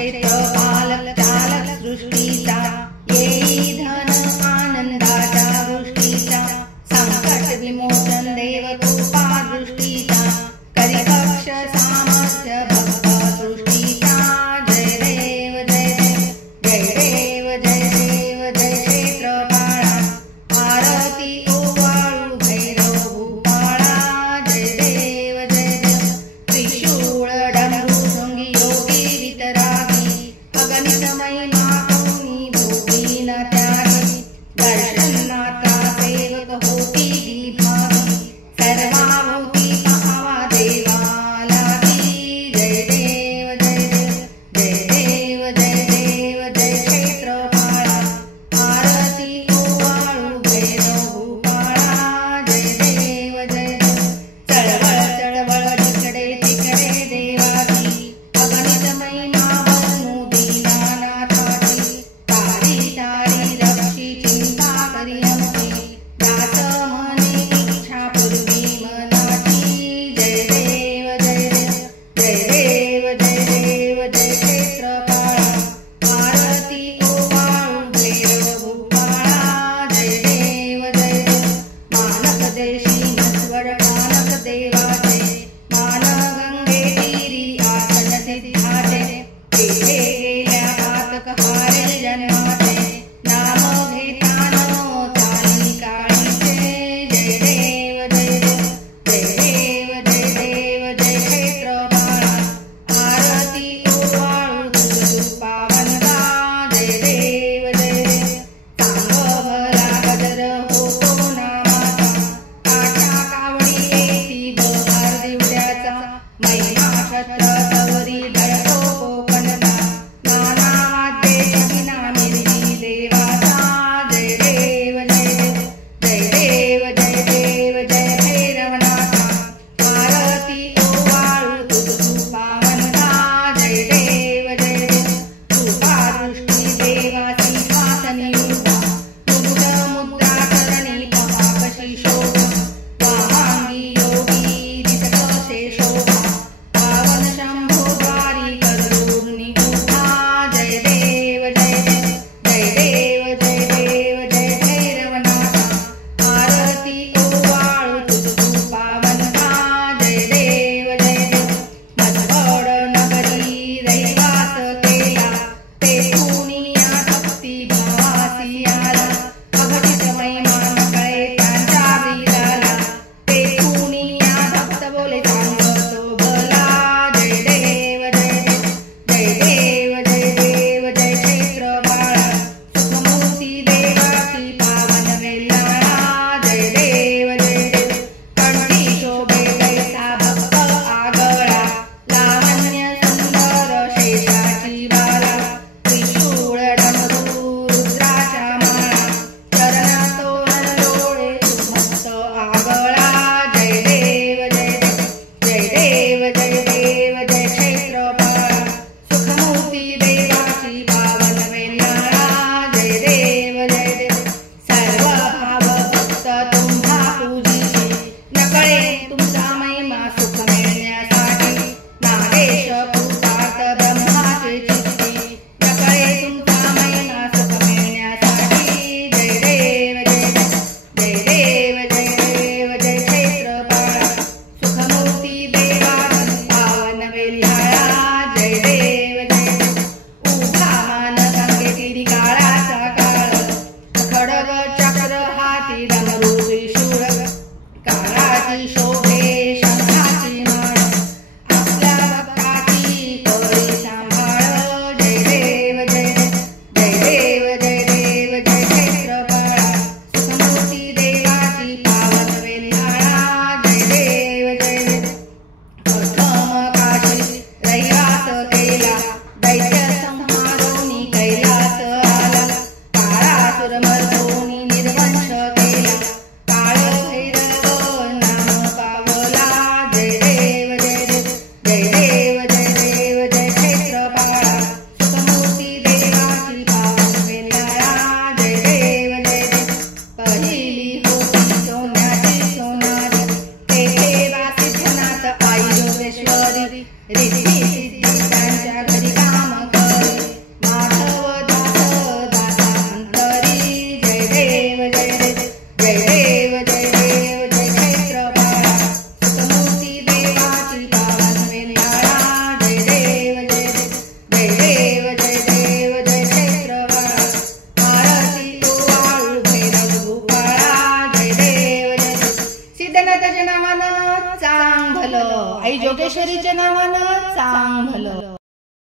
क्षेत्रपाल चालक सृष्टीचा, येई धन आनंदाच्या वृष्टीचा, संकट विमोचन देव कृपा दृष्टीचा, करी पक्ष सामर्थ्य भक्त सृष्टीचा। जय देव जय जय देव जय देव जय क्षेत्रपाळा, आरती ओवाळू भैरव भूपाळा। जय देव जय जय त्रिशूळ डमरू शृंगी योगी वितरागी, अगणित महिमा करुणी भोगी न त्यागी, दर्शनाचा सेवक होती भागी, सर्वाभूती पाहावा देवा लागी। जय देव जय जय देव जय देव जय क्षेत्रपाळा, आरती ओवाळू भैरव भूपाळा। जय देव जय चळवळ चळवळ जिकडे तिकडे देवाची, अगणित महिमा वर्णू दीनानाथाची, तारी तारी रक्षी चिंता करी आमची, दास म्हणे इच्छा पूर्वी मनाची। जय देव जय देव जय देव जय क्षेत्रपाळा, आरती ओवाळू भैरव भूपाळा। जय देव जय मानक देशी नस्वर मानक देवाचे, मान गंगे तीरी आसन सिद्धाचे, तेथे गेल्या घातक हारे जन्माचे, नाम घेतानो चाली काळीचे। जय देव जय देव जय क्षेत्रपाळा, आरती ओवाळू तुझ पावनगा। जय देव चांग भला गजर होतो नामाचा, काठ्या कावडी येती बहार दिवड्याचा, महिमा क्षत्र सवरी धरतो कोकणचा, नाना वाद्ये कविना मिरवी देवाचा। जय देव जय भैरवनाथा, आरती ओवाळू तुझ पावनगा। जय देव कृपा दृष्टी देवाची वासनी रूपा, मुग्ध मुद्रा करणी पहा कशी शोभा, वाहांगी योगी दिसत कसे शोभा, पावन शंभो द्वारी करुणी उभा। जय देव जय भैरवनाथा, आरती ओवाळू तुझ पावनगा। जय देव मधवड नगरी रहिवास केला, तेथून या भक्ती भावासी आला, अघटित महिमा नकळे त्यांच्या दिलाला, तेथून या भक्त बोले सांगतो भला। जय देव जय क्षेत्रपाळा, सुखमूर्ती देवाची पावन वेल्हाळा। जय देव कंठी शोभे जैसा भक्त आगळा, लावण्य सुंदर शेषाची बाला, त्रिशूळ डमरू रुद्राच्या माळा, चरण तोरण डोळे भक्त आगळा। जय देव जय क्षेत्रपाळा, सुखमूर्ती जय देव जय देव जय क्षेत्रपाळा सुखमूर्ती देवाची पावन वेलाळा जय देव जय देव जय देव जय क्षेत्रपाळा आरती तो वाळू भैरव गोपाळा जय देव जय सिद्धनाथाच्या नावानं चांग भलं आई जोगेश्वरीच्या नावानं चांग भलं